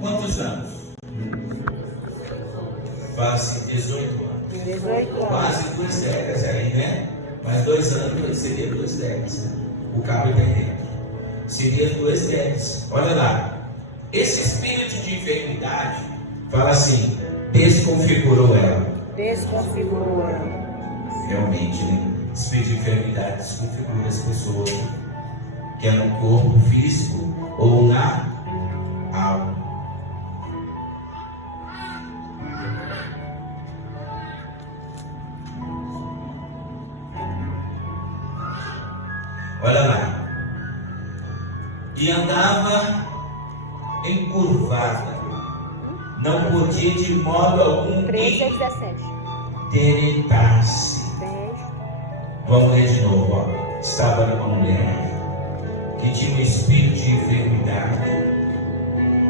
Quantos anos? Quase 18 anos. 18 anos. Quase 2 décadas aí, né? Mais 2 anos seria 2 décadas. Né? O cabo está aí dentro. Seria 2 décadas. Olha lá. Esse espírito de enfermidade, fala assim, desconfigurou ela. Desconfigurou ela. Realmente, né? Espírito de enfermidade desconfigura as pessoas, quer no corpo físico ou na alma. Olha lá. E andava encurvada, não podia de modo algum 13 a 17. endireitar-se. 10. Vamos ler de novo, ó. Estava numa mulher que tinha um espírito de enfermidade.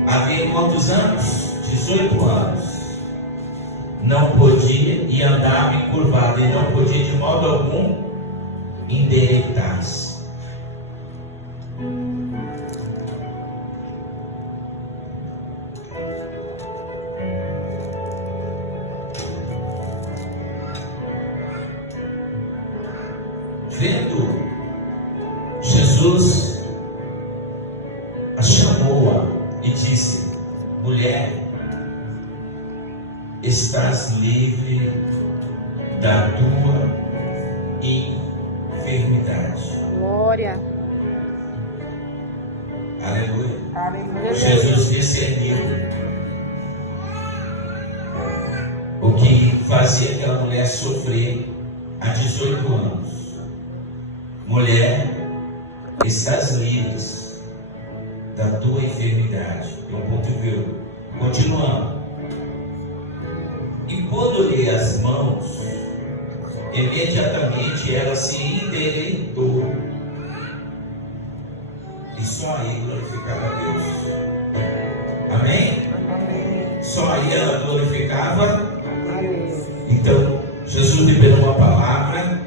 Havia quantos anos? 18 anos. Não podia e andava encurvada, e não podia de modo algum endireitar-se. Vendo, Jesus a chamou-a e disse: mulher, estás livre da tua enfermidade. Glória. Aleluia. Aleluia. Jesus discerniu o que fazia aquela mulher sofrer há 18 anos. Mulher, estás livre da tua enfermidade. É um ponto vírgula. Continuando. E pondo-lhe as mãos, imediatamente ela se endireitou. E só aí glorificava a Deus. Amém? Amém. Só aí ela glorificava. Amém. Então, Jesus liberou uma palavra.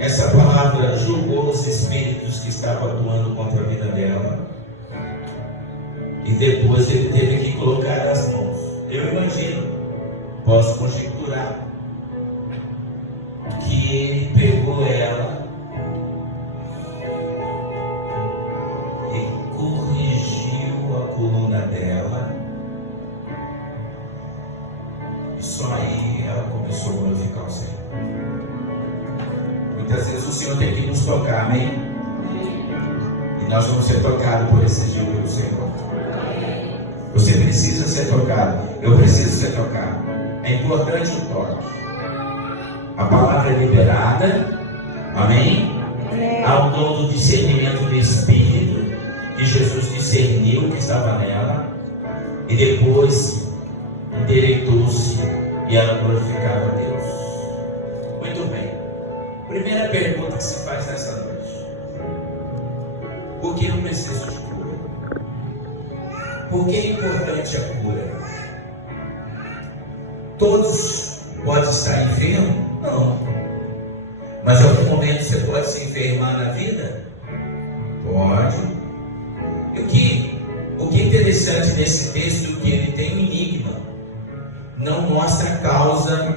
Essa palavra julgou os espíritos que estavam atuando contra a vida dela. E depois ele teve que colocar as mãos. Eu imagino, posso conjecturar, que ele pegou ela e corrigiu a coluna dela. E só aí ela começou a glorificar o Senhor. Muitas vezes o Senhor tem que nos tocar, amém? E nós vamos ser tocados por esse dia pelo Senhor. Você precisa ser tocado. Eu preciso ser tocado. É importante o toque. A palavra é liberada. Amém? Amém. Há o dom do discernimento do Espírito, que Jesus discerniu que estava nela. E depois endireitou-se e ela glorificava a Deus. Muito bem. Primeira pergunta que se faz nessa noite: por que eu preciso de cura? Por que é importante a cura? Todos podem estar enfermos? Não. Mas em algum momento você pode se enfermar na vida? Pode. E o que é interessante nesse texto é que ele tem um enigma. Não mostra a causa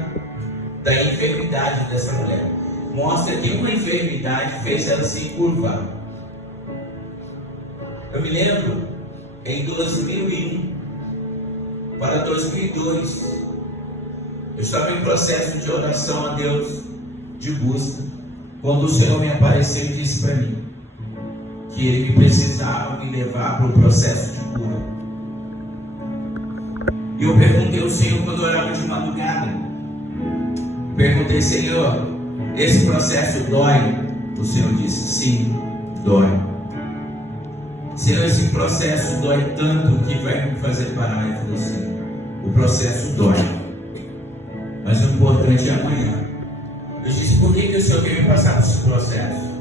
da enfermidade dessa mulher. Mostra que uma enfermidade fez ela se curvar. Eu me lembro, em 2001 para 2002, eu estava em processo de oração a Deus, de busca, quando o Senhor me apareceu e disse para mim que Ele precisava me levar para o processo de cura. E eu perguntei ao Senhor quando eu orava de madrugada. Perguntei: Senhor, esse processo dói? O Senhor disse: sim, dói. Senhor, esse processo dói tanto que vai me fazer parar. Ele falou assim: o processo dói, mas o importante é amanhã. Eu disse: por que o Senhor veio me passar nesse processo?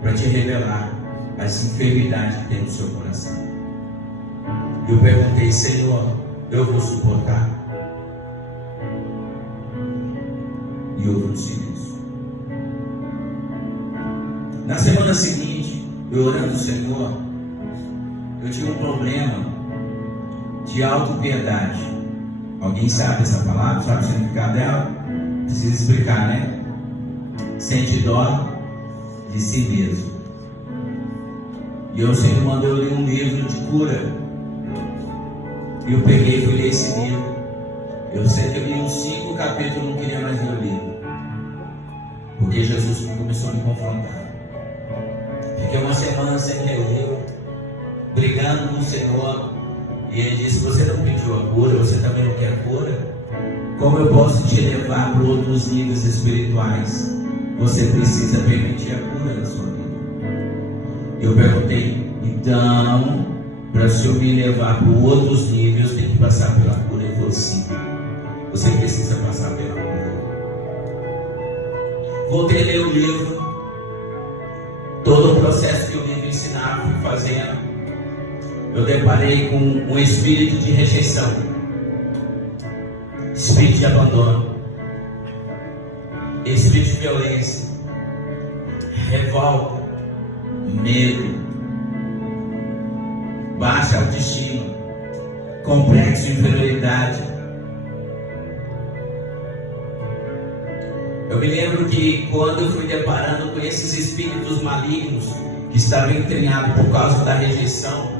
Para te revelar as enfermidades que tem no seu coração. Eu perguntei: Senhor, eu vou suportar? E houve um silêncio. Na semana seguinte, eu orando ao Senhor, eu tinha um problema de autopiedade. Alguém sabe essa palavra? Sabe o significado dela? Precisa explicar, né? Sente dó de si mesmo. E o Senhor mandou eu ler um livro de cura. E eu peguei e fui ler esse livro. Eu sei que eu li uns 5 capítulos e não queria mais ler o livro. Porque Jesus começou a me confrontar. Fiquei uma semana sem ler o livro, brigando com o Senhor. E Ele disse: você não pediu a cura, você também não quer cura? Como eu posso te levar para outros níveis espirituais? Você precisa permitir a cura na sua vida. Eu perguntei: então, para o Senhor me levar para outros níveis, eu tenho que passar pela cura? Ele falou: sim, você precisa passar pela cura. Voltei a ler o livro. Todo o processo que o livro ensinava, fui fazendo. Eu deparei com um espírito de rejeição, espírito de abandono, espírito de violência, revolta, medo, baixa autoestima, complexo de inferioridade. Eu me lembro que quando eu fui deparando com esses espíritos malignos que estavam entranhados por causa da rejeição,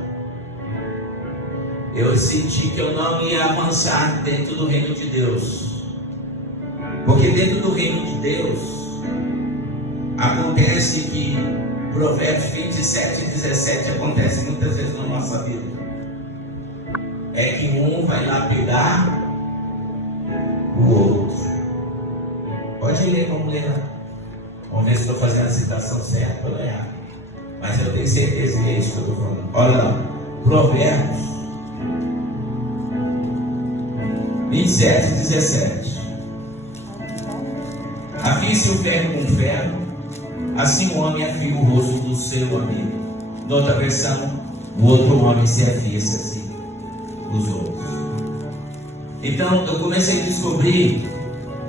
eu senti que eu não ia avançar dentro do reino de Deus. Porque dentro do reino de Deus acontece que Provérbios 27 e 17 acontece muitas vezes na nossa vida. É que um vai lapidar o outro. Pode ler, vamos ler lá. Vamos ver se estou fazendo a citação certa ou errada. Mas eu tenho certeza que é isso que eu estou falando. Olha lá, Provérbios 27 e 17. Afie-se o ferro com ferro, assim o homem afia o rosto do seu amigo. Noutra versão, o outro homem se afia-se assim os outros. Então eu comecei a descobrir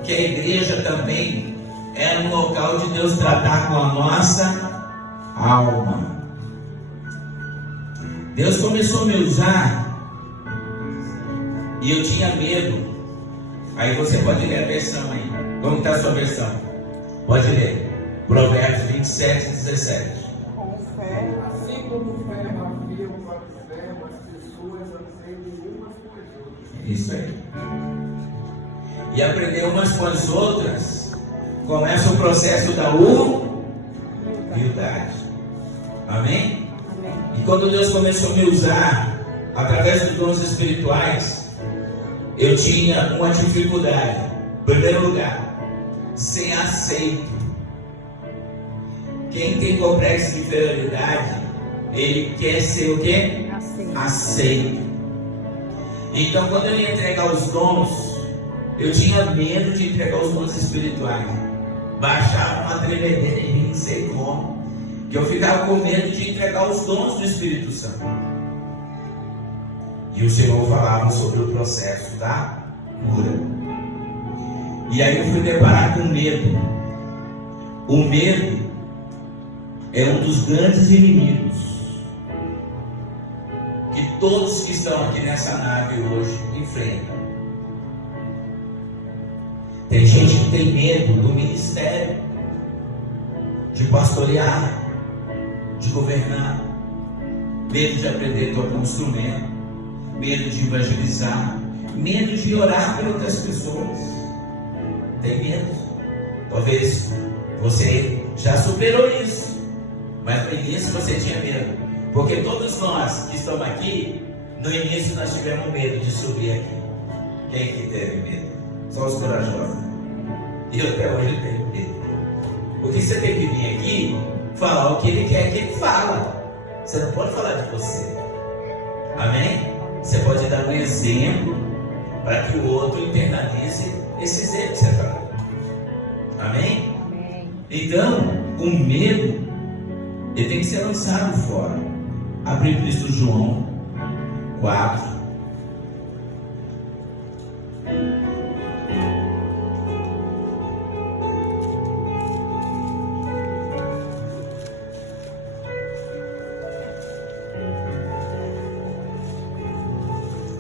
que a igreja também é um local de Deus tratar com a nossa alma. Deus começou a me usar e eu tinha medo. Aí você pode ler a versão aí. Como está a sua versão? Pode ler. Provérbios 27 e 17. Com fé, assim como o ferro afia o próprio ferro, as pessoas aprendem umas com as outras. Isso aí. E aprender umas com as outras, começa o processo da humildade. Amém? Amém. E quando Deus começou a me usar através dos dons espirituais, eu tinha uma dificuldade. Em primeiro lugar, ser aceito. Quem tem complexo de inferioridade, ele quer ser o quê? Aceito. Então, quando eu ia entregar os dons, eu tinha medo de entregar os dons espirituais. Baixava uma tremedeira em mim, não sei como, que eu ficava com medo de entregar os dons do Espírito Santo. E o Senhor falava sobre o processo da cura. E aí eu fui deparar com medo. O medo é um dos grandes inimigos que todos que estão aqui nessa nave hoje enfrentam. Tem gente que tem medo do ministério, de pastorear, de governar, medo de aprender a tocar um instrumento, medo de evangelizar, medo de orar por outras pessoas. Tem medo. Talvez você já superou isso, mas no início você tinha medo. Porque todos nós que estamos aqui, no início nós tivemos medo de subir aqui. Quem que teve medo? Só os corajosos. E eu até hoje tenho medo. Porque você tem que vir aqui falar o que ele quer que ele fala. Você não pode falar de você. Amém? Você pode dar um exemplo para que o outro internalize esse exemplo que você fala. Amém? Amém. Então, o medo, ele tem que ser lançado fora. Abre Cristo João 4.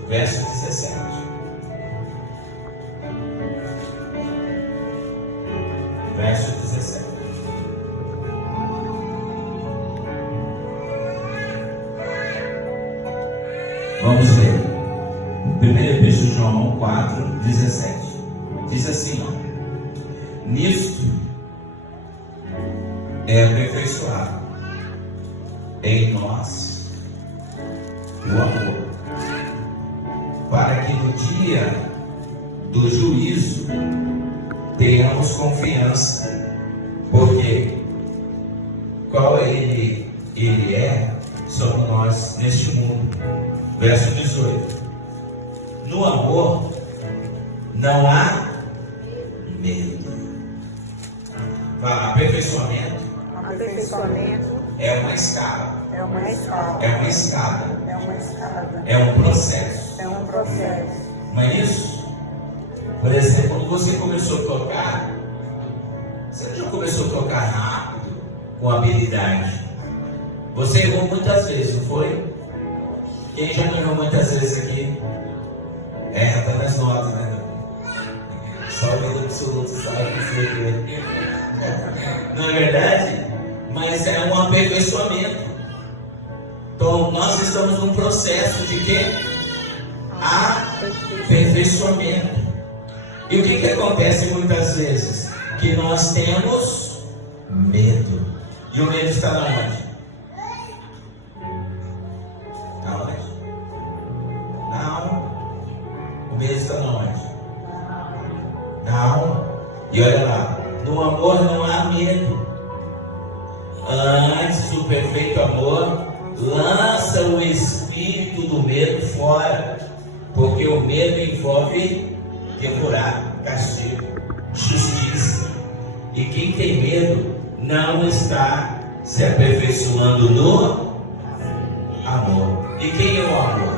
verso 17. Verso 17. Vamos ler. 1 Epístola de João 4, 17. Diz assim, ó: nisto é aperfeiçoado em nós o amor, para que no dia do juízo tenhamos confiança, porque qual ele é, somos nós neste mundo. Verso 18: no amor não há medo. Fala, aperfeiçoamento Aperfeiçoamento é uma escala, é uma escala, é uma escada, é uma escada, é um processo. é um processo. Não é isso? Por exemplo, quando você começou a tocar, você já começou a tocar rápido, com habilidade. Você errou muitas vezes, não foi? Quem já ganhou muitas vezes aqui? Erra até nas notas, né? Só o medo absoluto sabe que foi aquilo. Não é verdade? Mas é um aperfeiçoamento. Então, nós estamos num processo de quê? Aperfeiçoamento. E o que acontece muitas vezes? Que nós temos medo. E o medo está na onde? Aonde? Não. O medo está na onde? Não. E olha lá, no amor não há medo. Antes, o perfeito amor lança o espírito do medo fora, porque o medo envolve devorar, castigo, justiça. E quem tem medo não está se aperfeiçoando no amor. E quem é o amor?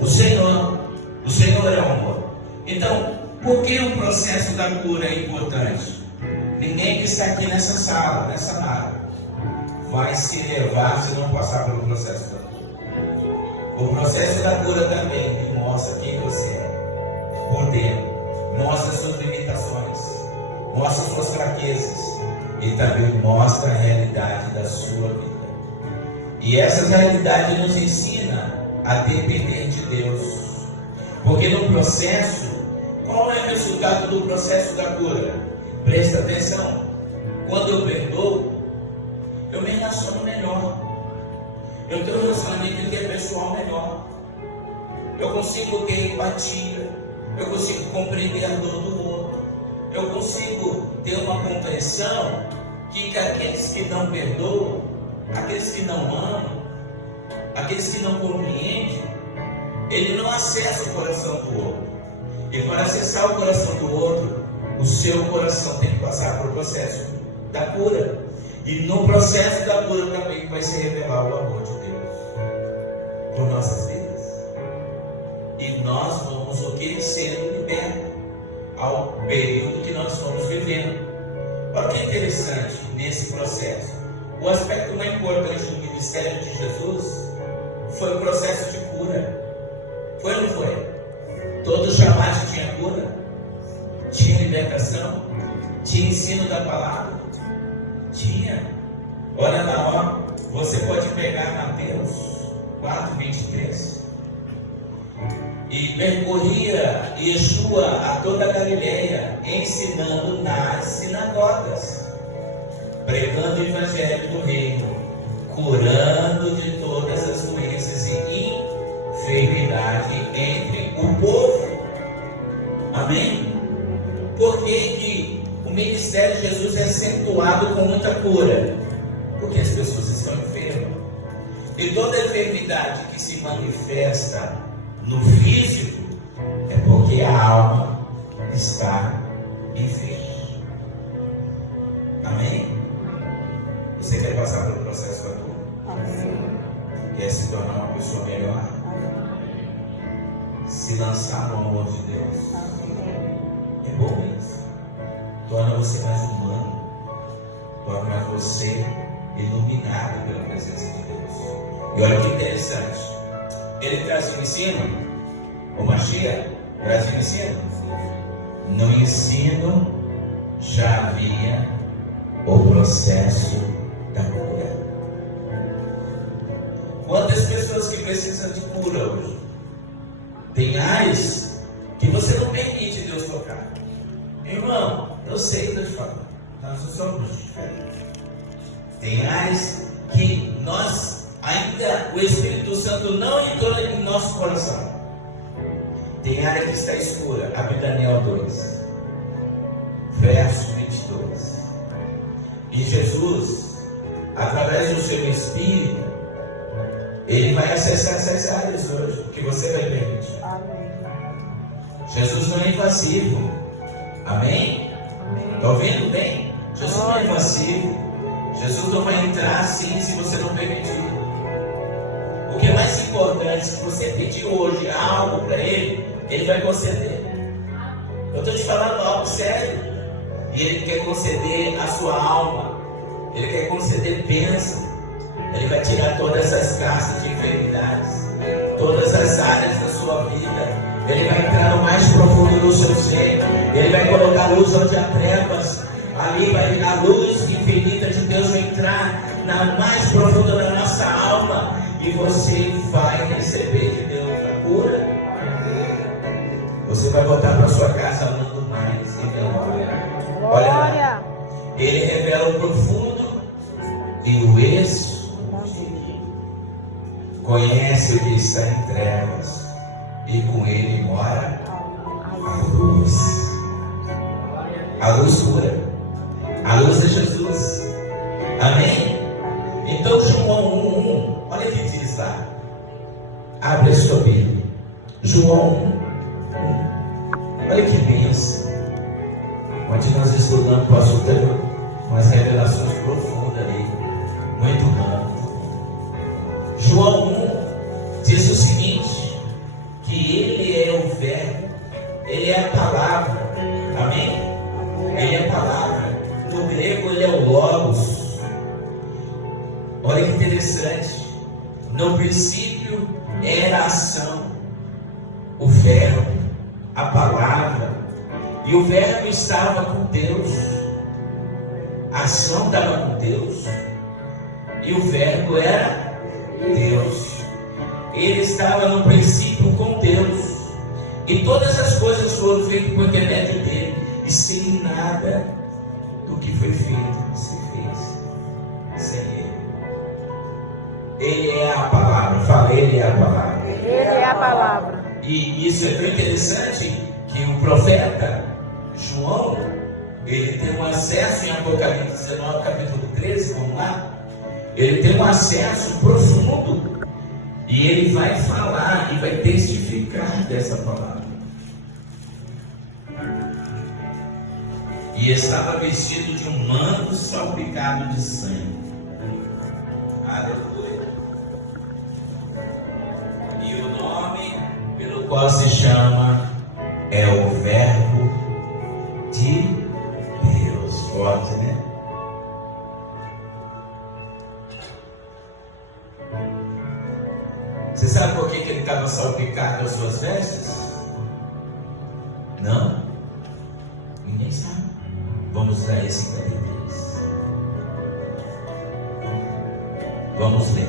O Senhor. O Senhor é o amor. Então, por que o processo da cura é importante? Ninguém que está aqui nessa sala, nessa nave, vai se levar se não passar pelo processo da cura. O processo da cura também me mostra quem você é por dentro, mostra suas limitações, mostra suas fraquezas e também mostra a realidade da sua vida. E essa realidade nos ensina a depender de Deus. Porque no processo, qual é o resultado do processo da cura? Presta atenção. Quando eu perdoo, eu me relaciono melhor. Eu tenho um relacionamento interpessoal melhor. Eu consigo ter empatia. Eu consigo compreender a dor do outro. Eu consigo ter uma compreensão que aqueles que não perdoam, aqueles que não amam, aqueles que não compreendem, ele não acessa o coração do outro. E para acessar o coração do outro, o seu coração tem que passar por processo da cura. E no processo da cura também vai se revelar o amor de Deus por nossas vidas. E nós vamos o que? Sendo libertos ao período que nós estamos vivendo. Olha que interessante nesse processo. O aspecto mais importante do ministério de Jesus foi o processo de cura. Foi ou não foi? Todo chamado tinha cura, tinha libertação, tinha ensino da palavra, tinha. Olha lá, ó, você pode pegar Mateus 4:23. E percorria Yeshua a toda a Galileia, ensinando nas sinagogas, pregando o evangelho do reino, curando de todas as doenças e enfermidade entre o povo. Amém? Por que o ministério de Jesus é acentuado com muita cura? Porque as pessoas estão enfermas. E toda enfermidade que se manifesta no físico é porque a alma está enferma. Amém? Você quer passar pelo processo da cura? Amém. Quer se tornar uma pessoa melhor? Se lançar no amor de Deus. É bom isso. Torna você mais humano. Torna você iluminado pela presença de Deus. E olha que interessante. Ele traz um ensino o Mashiach, Brasil ensino? No ensino já havia o processo da cura. Quantas pessoas que precisam de cura hoje? Tem áreas que você não permite Deus tocar. Irmão, eu sei o que eu te falo. Nós não somos diferentes. Tem áreas que nós ainda, o Espírito Santo não entrou em nosso coração. Tem área que está escura. Abre Daniel 2, verso 22. E Jesus, através do seu Espírito, Ele vai acessar essas áreas hoje, que você vai permitir. Amém. Jesus não é invasivo. Amém? Está ouvindo bem? Jesus não é invasivo. Jesus não vai entrar assim se você não permitir. O que é mais importante, se você pedir hoje algo para Ele, Ele vai conceder. Eu estou te falando algo sério. E Ele quer conceder a sua alma. Ele quer conceder bênção. Ele vai tirar todas essas castas de enfermidades, todas as áreas da sua vida. Ele vai entrar no mais profundo do seu ser. Ele vai colocar luz onde há trevas. Ali vai a luz infinita de Deus vai entrar na mais profunda da nossa alma. E você vai receber de Deus a cura. Você vai voltar para sua casa amando mais e melhor. Olha lá. Ele revela o profundo e o escondido. Conhece o que está em trevas, e com ele mora a luz. A luz cura. A luz é Jesus. Amém? Então João 1:1, olha o que diz lá. Abre a sua Bíblia. João 1:1. Olha que bênção. Onde nós estudamos, pastor, tem umas revelações profundas ali. Muito bom. João 1 diz o seguinte: que Ele é o Verbo, Ele é a palavra. Amém? Ele é a palavra. No grego Ele é o Logos. Olha que interessante. No princípio era a ação, o Verbo, a palavra. E o Verbo estava com Deus. A ação estava com Deus. E o Verbo era Deus. Ele estava no princípio com Deus. E todas as coisas foram feitas por intermédio dele. E sem nada do que foi feito se fez sem ele. Ele é a palavra. Fala, Ele é a palavra. Ele é a palavra. E isso é tão interessante que o profeta João, ele tem um acesso em Apocalipse 19, capítulo 13, vamos lá. Ele tem um acesso profundo e ele vai falar e vai testificar dessa palavra. E estava vestido de um manto salpicado de sangue. Aleluia. E o nome pelo qual se chama é o Verbo de Deus. Forte, né? Você sabe por que ele estava salpicado as suas vestes? Não? Ninguém sabe. Vamos ler esse 53. Vamos ler.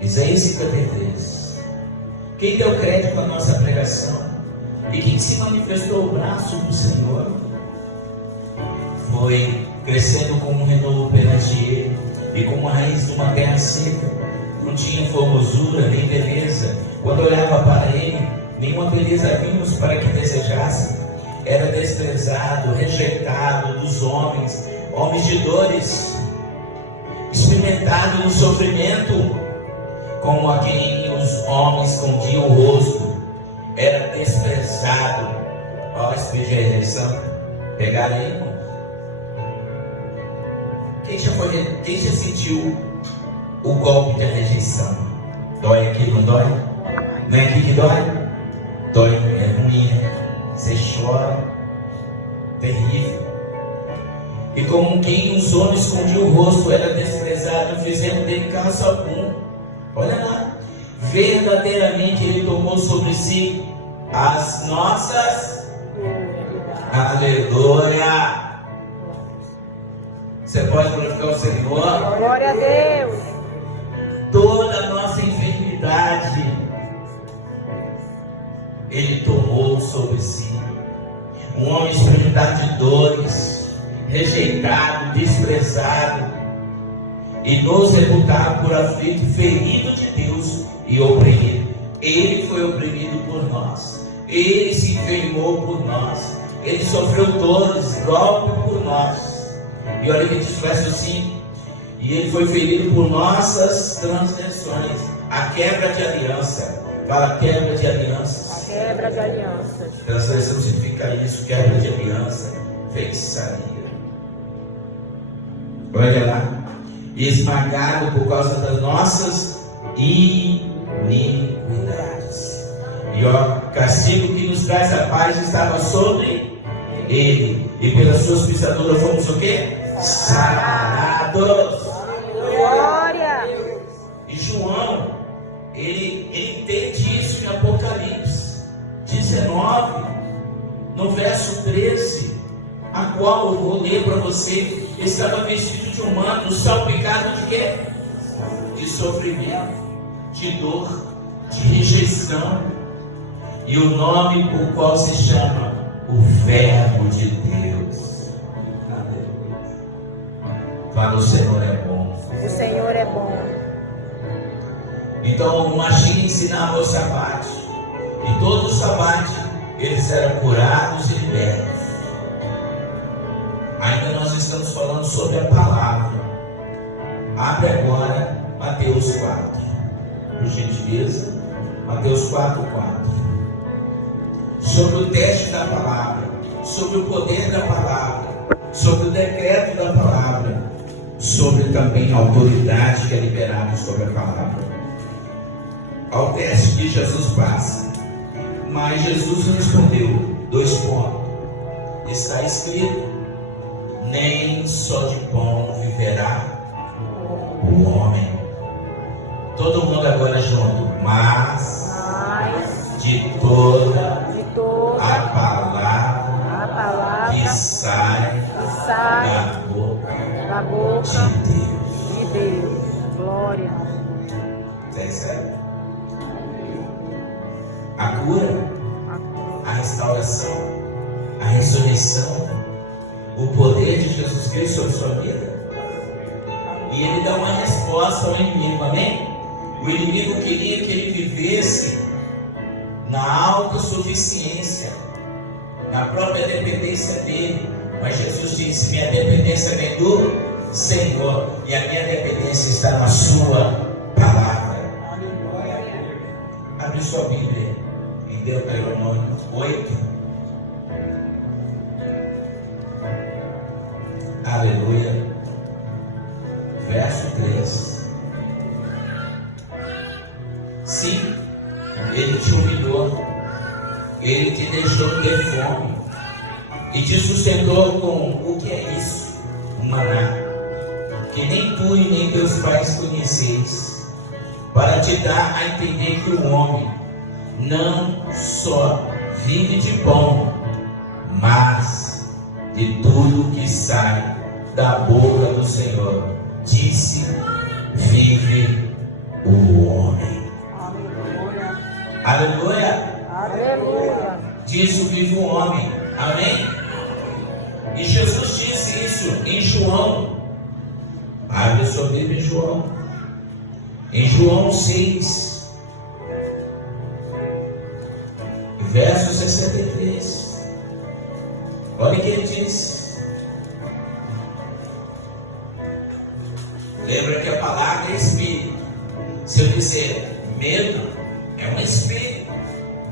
Isaías 53. Quem deu crédito à nossa pregação e quem se manifestou o braço do Senhor foi crescendo como um renovo perante ele e como a raiz de uma terra seca. Não tinha formosura nem beleza. Quando olhava para ele, nenhuma beleza vimos para que desejasse. Era desprezado, rejeitado dos homens, homens de dores, experimentado no sofrimento, como a quem os homens escondiam o rosto. Era desprezado. Ó, espírito de rejeição. Pegaram ele, irmão. Quem já sentiu o golpe da rejeição? Dói aqui, não dói? Não é aqui que dói? Dói, é ruim, né? Você chora, terrível. E como quem os homens escondiam o rosto, era desprezado, fizeram dele caso algum. Olha lá, verdadeiramente Ele tomou sobre si as nossas. Aleluia! Você pode glorificar o Senhor? Glória a Deus. Toda a nossa enfermidade Ele tomou sobre si. Um homem experimentado de dores, rejeitado, desprezado, e nos reputado por aflito, ferido de Deus e oprimido. Ele foi oprimido por nós, Ele se enfermou por nós, Ele sofreu dores, golpe por nós. E olha que diz o verso 5: e Ele foi ferido por nossas transgressões, a quebra de aliança. Fala, quebra de alianças. Quebra de alianças. Translação significa isso, quebra de aliança, feitiçaria. Olha lá. Esmagado por causa das nossas iniquidades. E ó, castigo que nos traz a paz estava sobre Ele, e pelas suas pisaduras fomos o quê? Sarados. Glória. E João, ele entende isso em Apocalipse 19, no verso 13, a qual eu vou ler para você. Estava vestido de um manto salpicado de quê? De sofrimento, de dor, de rejeição, e o nome por qual se chama o Verbo de Deus. Aleluia. Fala, o Senhor é bom. O Senhor é bom. Então o Mashiach ensinava o sabate, e todo o sabate eles eram curados e libertos. Ainda nós estamos falando sobre a palavra. Abre agora Mateus 4, por gentileza. Mateus 4, 4. Sobre o teste da palavra, sobre o poder da palavra, sobre o decreto da palavra, sobre também a autoridade que é liberada sobre a palavra. Ao teste que Jesus passa. Mas Jesus respondeu, 2 pontos. Está escrito: nem só de pão viverá o homem. Todo mundo agora junto. Mas de toda a palavra que sai da boca de Deus. Glória. Percebe? A cura, a restauração, a ressurreição, o poder de Jesus Cristo sobre sua vida. E Ele dá uma resposta ao inimigo, amém? O inimigo queria que ele vivesse na autossuficiência, na própria dependência dele. Mas Jesus disse: minha dependência vem do Senhor, e a minha dependência está na sua palavra. Abre sua Bíblia em Deuteronômio 8. Aleluia. Verso 3. Sim, Ele te humilhou, Ele te deixou ter fome e te sustentou com o que é isso? Um maná, que nem tu e nem teus pais conheceis, para te dar a entender que o homem não só vive de pão, mas de tudo que sai da boca do Senhor. Disse: vive o homem. Aleluia. Aleluia. Disso vive o homem. Amém? E Jesus disse isso em João. Abre sua Bíblia em João. Em João 6, verso 63. Olha o que ele diz. Lembra que a palavra é espírito. Se eu dizer medo, é um espírito.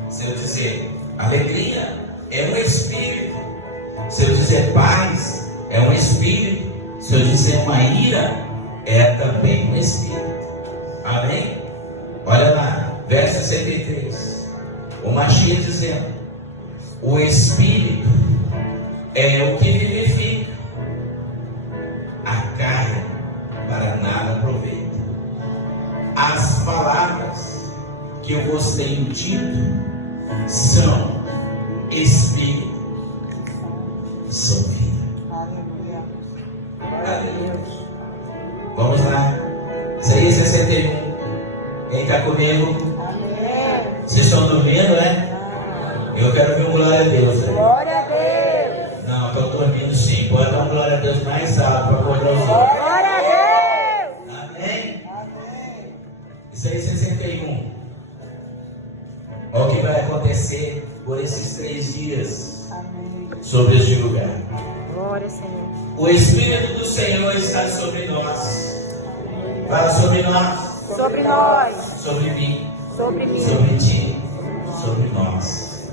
Se eu dizer alegria, é um espírito. Se eu dizer paz, é um espírito. Se eu dizer uma ira, é também um espírito. Amém? Olha lá, verso 63. O Mashiach dizendo: o espírito é o que vivifica, a carne para nada aproveita. As palavras que eu vos tenho dito são espírito, são vida. Aleluia. Aleluia. Vamos lá. Isaías 61. Quem está comigo? Amém. Vocês estão dormindo, né? Eu quero ver um glória a Deus. Né? Glória a Deus. Não, estou dormindo sim. Pode dar um glória a Deus mais alto para acordar os outros. Glória a Deus. Amém? Isaías 61. Olha o que vai acontecer por esses 3 dias sobre este lugar. Glória, Senhor. O Espírito do Senhor está sobre nós. Fala sobre nós. Sobre nós. Sobre mim. Sobre mim. Sobre ti. Sobre nós.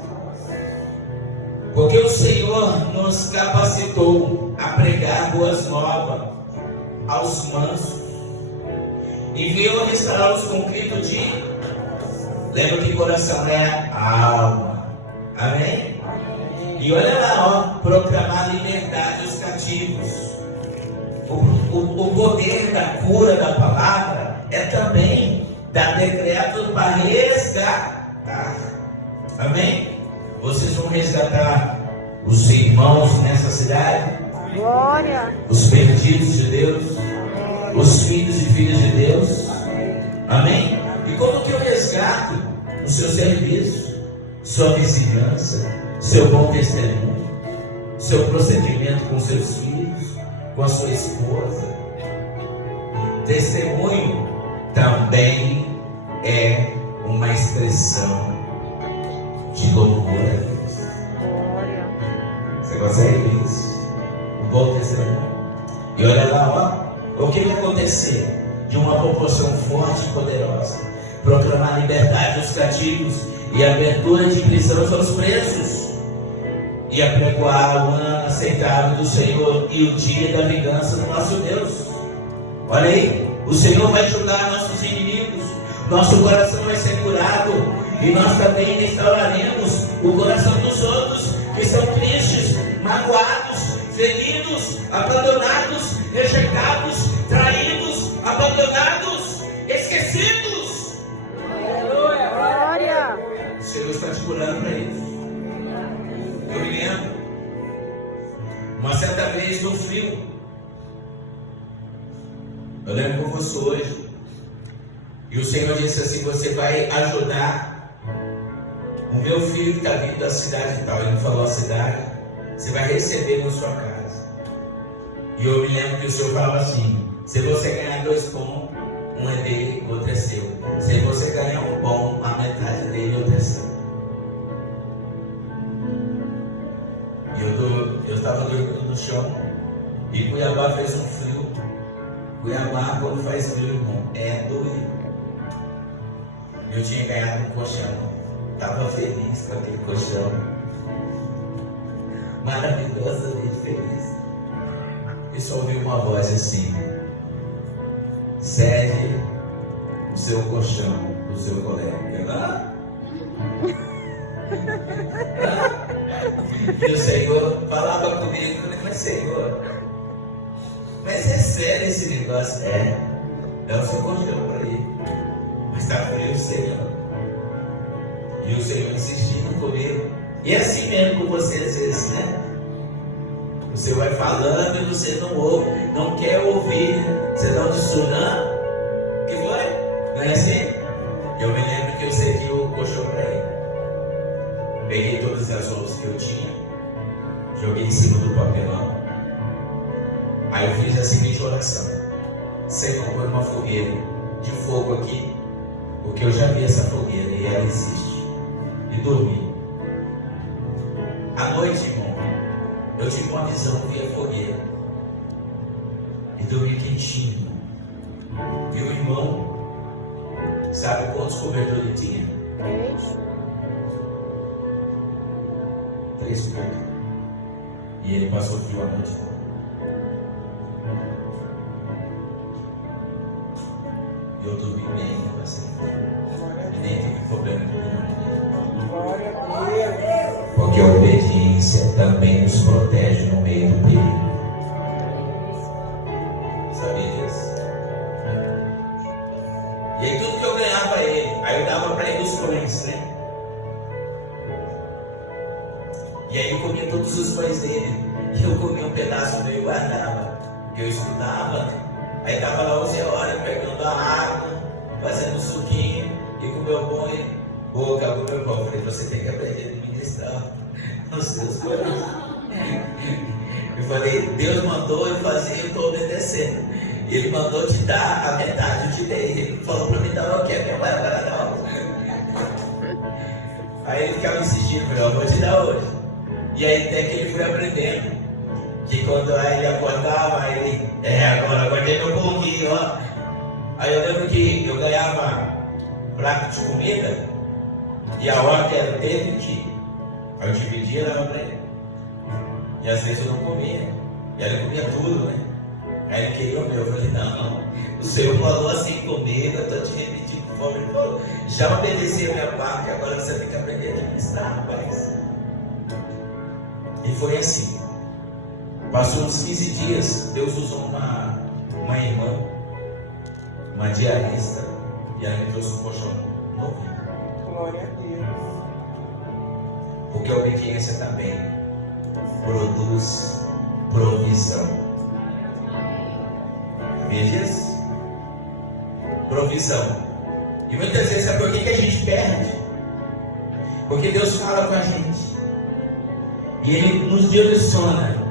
Porque o Senhor nos capacitou a pregar boas novas aos mansos. Enviou restaurar os conflitos de... Lembra que coração é a alma. Amém? E olha lá, ó, proclamar liberdade aos cativos. O poder da cura da palavra é também dar decretos para resgatar. Amém? Vocês vão resgatar os irmãos nessa cidade, Glória. os perdidos de Deus, os filhos e filhas de Deus. Amém? E como que eu resgato? O seu serviço, sua vizinhança, seu bom testemunho, seu procedimento com seus filhos, com a sua esposa. Testemunho também é uma expressão de louvor a Deus. Glória. Você consegue ver isso? Um bom testemunho. E olha lá, ó, o que vai acontecer? De uma proporção forte e poderosa. Proclamar liberdade aos cativos e abertura de prisão aos presos. E apregoar o ano aceitável do Senhor e o dia da vingança do nosso Deus. Olha aí, o Senhor vai julgar nossos inimigos. Nosso coração vai ser curado. E nós também restauraremos o coração dos outros que estão tristes, magoados, feridos, abandonados, rejeitados, traídos, abandonados, esquecidos. Glória. O Senhor está te curando para isso. Eu me lembro, uma certa vez no frio, eu lembro como fosse hoje, e o Senhor disse assim: você vai ajudar o meu filho que está vindo da cidade e tal. Ele não falou a cidade, você vai receber na sua casa. E eu me lembro que o Senhor falava assim: se você ganhar 2 pão, um é dele, outro é seu. Se você ganhar um pão, a metade dele, outra é seu. E eu estava dormindo no chão. E Cuiabá fez um frio. Cuiabá, quando faz frio, irmão, é doido. Eu tinha ganhado um colchão. Estava feliz com aquele colchão. Maravilhosamente feliz. E só ouvi uma voz assim: cede o seu colchão do seu colega. E o Senhor falava comigo. Eu falei: mas Senhor, mas é sério esse negócio? É o seu colchão para ir. Mas está frio, Senhor. E o Senhor insistindo comigo. E é assim mesmo com você às vezes, né? Você vai falando e você não ouve, não quer ouvir, você não dissuna. O que foi? Não é assim? Eu me lembro que eu cedi o colchão para ele. Peguei todas as roupas que eu tinha, joguei em cima do papelão. Aí eu fiz a seguinte oração: Senhor, põe uma fogueira de fogo aqui, porque eu já vi essa fogueira e ela existe. E dormi. À noite, irmão, eu tive uma visão, vi a fogueira e dormi quentinho. Vi o irmão, sabe quantos cobertores ele tinha? 3 pontos. E ele passou frio a noite toda. E eu dormi bem, né, parceiro? E nem tive problema de dormir. Porque a obediência também nos protege no meio do perigo. Sabia disso? E aí tudo que eu ganhava ele, aí eu dava para ele os pães, né? E aí eu comia todos os pães dele. E eu comia um pedaço meio e guardava. Eu estudava, né? Aí tava lá 11 horas pegando a água, fazendo suquinho, e com o meu pão, acabou meu pão. Eu falei, você tem que aprender a administrar os seus coisas. Eu falei, Deus mandou eu fazer, eu estou obedecendo. Ele mandou te dar a metade, eu te dei. Ele falou para mim dar o que? Minha mãe agora não. Aí ele ficava insistindo, eu falei, eu vou te dar hoje. E aí até que ele foi aprendendo. Que quando ele acordava, ele, agora acordei meu pãozinho, ó. Aí eu lembro que eu ganhava prato de comida, e a ordem era teve que. Aí eu dividia e dava pra ele. E às vezes eu não comia. E ele comia tudo, né? Aí ele queria o meu. Eu falei, não, o Senhor falou assim comigo, eu estou te repetindo por favor. Ele falou, já obedeci a minha parte, agora você tem que aprender a administrar, rapaz. E foi assim. Passou uns 15 dias, Deus usou uma irmã, uma diarista, e ela me trouxe um colchão novo. Glória a Deus. Porque a obediência também produz provisão. Amém disso? Provisão. E muitas vezes sabe por que a gente perde? Porque Deus fala com a gente. E Ele nos direciona.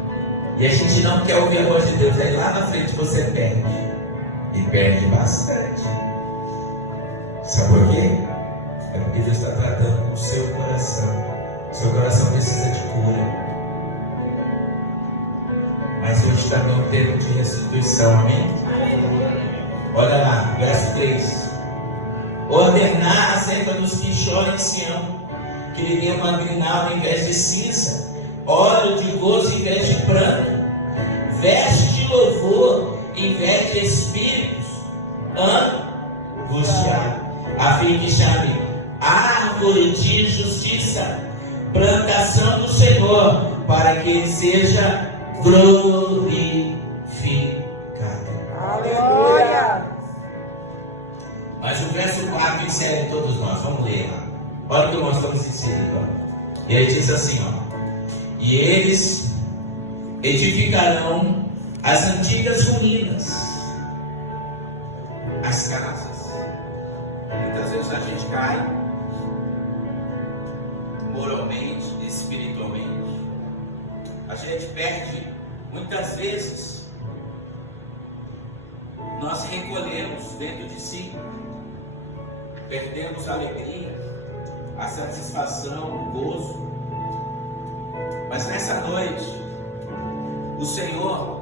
E a gente não quer ouvir a voz de Deus. Aí lá na frente você perde. E perde bastante. Sabe por quê? É porque Deus está tratando com o seu coração. Seu coração precisa de cura. Mas hoje também é um tempo de restituição. Amém? Olha lá, verso 3. Ordenar acerca dos que choram em Sião, que lhe dê uma grinalda em vez de cinza, óleo de gozo em vez de pranto, veste de louvor em vez de espíritos angustiados, a fim que chame árvore de justiça, plantação do Senhor, para que ele seja glorificado. Aleluia. Mas o verso 4 insere todos nós. Vamos ler lá. Olha o que nós estamos inserindo. E aí diz assim, ó. E eles edificarão as antigas ruínas, as casas. Muitas vezes a gente cai moralmente, espiritualmente. A gente perde muitas vezes. Nós recolhemos dentro de si, perdemos a alegria, a satisfação, o gozo. Mas nessa noite, o Senhor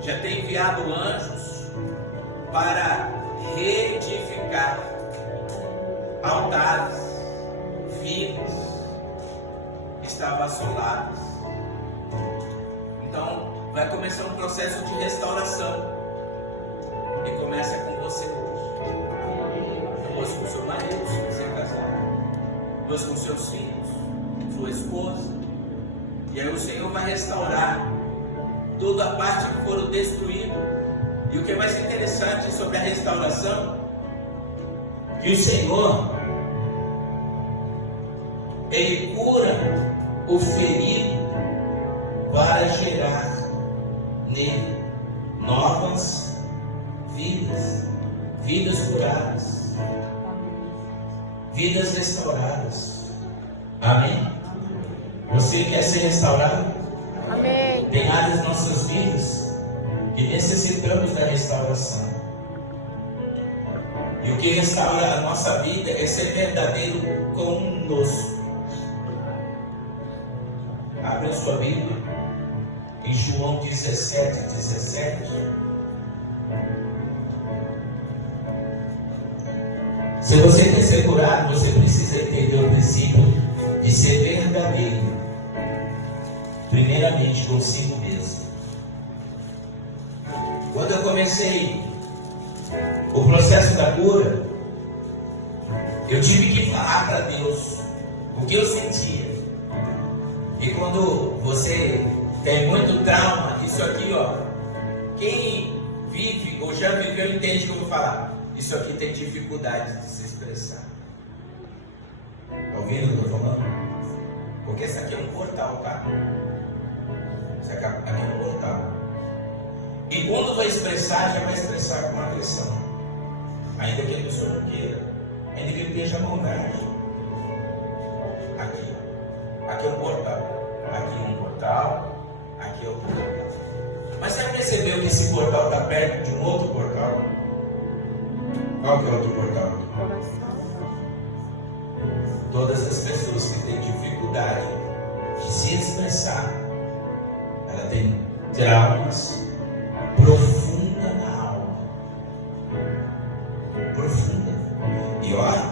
já tem enviado anjos para reedificar altares, vidas que estavam assoladas. Então, vai começar um processo de restauração. E começa com você hoje. Começa com seu marido, se você é casado. Começa com seus filhos, sua esposa. E aí o Senhor vai restaurar toda a parte que foram destruídas. E o que é mais interessante sobre a restauração, que o Senhor, Ele cura o ferido para gerar nele novas vidas, vidas curadas, vidas restauradas. Amém? Você quer ser restaurado? Amém. Tem áreas das nossas vidas que necessitamos da restauração. E o que restaura a nossa vida é ser verdadeiro conosco. Abra a sua Bíblia em João 17:17. Se você quer ser curado, você precisa entender o princípio de ser verdadeiro, primeiramente consigo mesmo. Quando eu comecei o processo da cura, eu tive que falar para Deus o que eu sentia. E quando você tem muito trauma, isso aqui, ó, quem vive ou já viveu entende o que eu vou falar. Isso aqui tem dificuldade de se expressar. ouvindo o que eu estou falando? Porque esse aqui é um portal, tá? Esse aqui é um portal. E quando vai expressar, já vai expressar com agressão. Ainda que a pessoa não queira. Ainda que ele esteja maldade. Aqui. Aqui é um portal. Aqui um portal. Aqui é outro portal. Mas você já percebeu que esse portal está perto de um outro portal? Qual que é o outro portal? Todas as pessoas que têm dificuldade de se expressar, ela tem traumas profunda na alma. Profunda. E olha,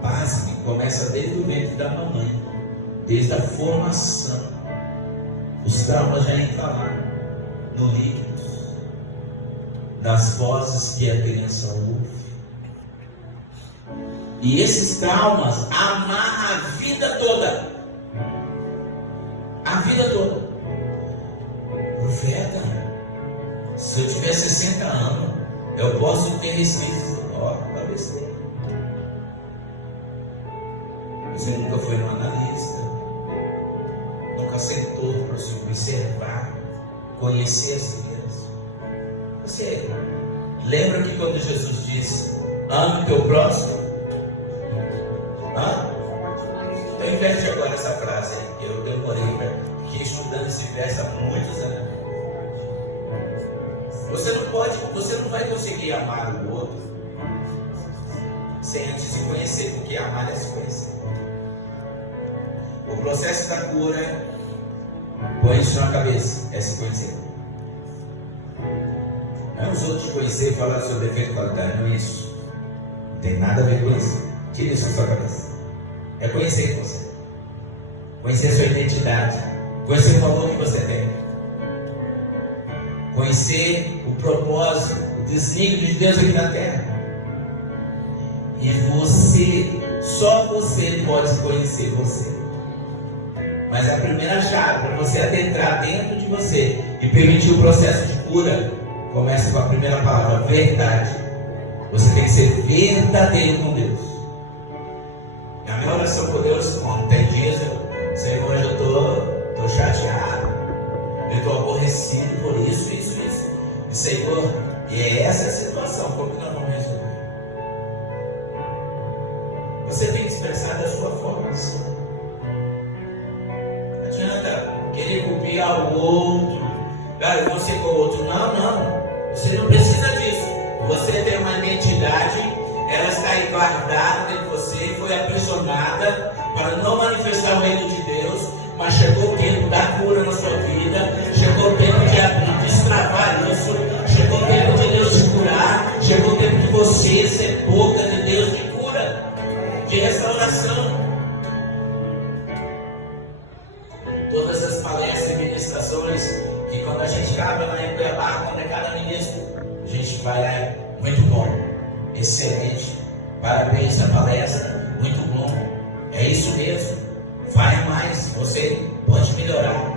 pasme, começa desde o ventre da mamãe, desde a formação. Os traumas já entram lá, no líquido, nas vozes que a criança ouve. E esses traumas amarram a vida toda. A vida toda. Profeta, se eu tiver 60 anos, eu posso ter espírito. Ó, para você. Você nunca foi no analista. Nunca sentou para se observar, conhecer as crianças. Você lembra que quando Jesus disse: ame o teu próximo? Eu inverte agora essa frase. Eu demorei para fiquei estudando esse verso há muitos anos. Você não vai conseguir amar o outro sem antes se conhecer, porque amar é se conhecer. O processo da cura, põe isso na cabeça, é se conhecer. Não é os outros te conhecer e falar do seu defeito e qualidade, não é isso. Não tem nada a ver com isso. Tira isso da sua cabeça. É conhecer você. Conhecer a sua identidade. Conhecer o valor que você tem. Conhecer o propósito, o desígnio de Deus aqui na terra. E você, só você pode conhecer você. Mas a primeira chave para você adentrar dentro de você e permitir o processo de cura começa com a primeira palavra, verdade. Você tem que ser verdadeiro com Deus. E a minha oração por Deus, como tem dias, Senhor, eu estou chateado, eu estou aborrecido por isso. E Senhor, e é essa a situação, como que nós vamos resolver? Você tem que expressar da sua forma. Não adianta querer copiar o outro. Eu vou ser com o outro. Não. Você não precisa disso. Você tem uma identidade, ela está aí guardada dentro de você, foi aprisionada para não manifestar o reino de Deus, mas chegou o tempo da cura na sua vida, chegou o tempo de destravar isso, chegou o tempo de Deus te curar, chegou o tempo de você ser boca de Deus de cura, de restauração. Todas as palestras e ministrações, que quando a gente acaba lá em Cuiabá, quando é cada ministro, a gente vai lá, muito bom, excelente, parabéns a palestra, muito bom, é isso mesmo, vai mais, você pode melhorar.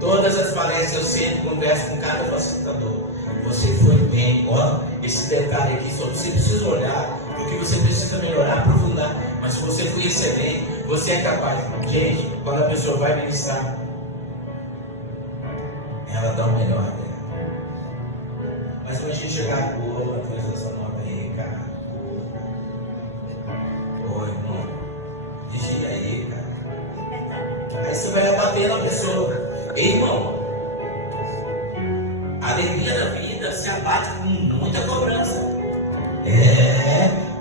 Todas as palestras eu sempre converso com cada facilitador. Você foi bem, ó, esse detalhe aqui, só você precisa olhar o que você precisa melhorar, aprofundar. Mas se você foi excelente, você é capaz. Gente, quando a pessoa vai ministrar, ela dá o melhor dela. Mas quando a gente chegar, pô, uma coisa dessa nova aí, cara. Ô, irmão, vigia aí, cara. Aí você vai bater na pessoa. Ei, irmão, a alegria da vida se abate com muita cobrança.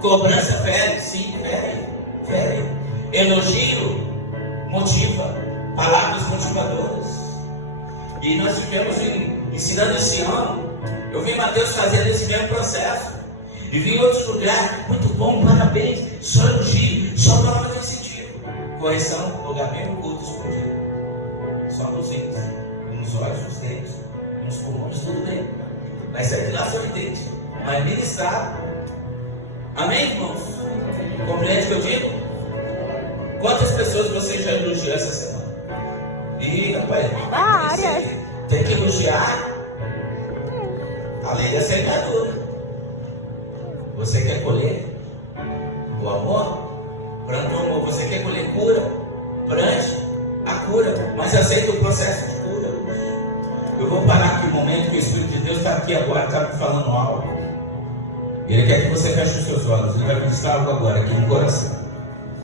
Cobrança fere, sim, fere. Elogio motiva, palavras motivadoras. E nós ficamos ensinando esse ano. Eu vi Mateus fazendo esse mesmo processo. E vi em outros lugares, muito bom, parabéns, só elogio, só palavra de incentivo. Correção, lugar mesmo, culto escondido. Só nos olhos, nos olhos, nos dentes, nos pulmões, tudo bem. Vai sair de lá sorridente, vai ministrar. Amém, irmãos? Compreende o que eu digo? Quantas pessoas você já elogiou essa semana? Ih, rapaz, tem que elogiar. A lei da semeadura. Você quer colher o amor? Prantou, amor. Você quer colher cura? Plante a cura, mas aceita o processo de cura. Eu vou parar aqui um momento que o Espírito de Deus está aqui agora, está me falando algo. Ele quer que você feche os seus olhos. Ele vai ministrar algo agora aqui no coração.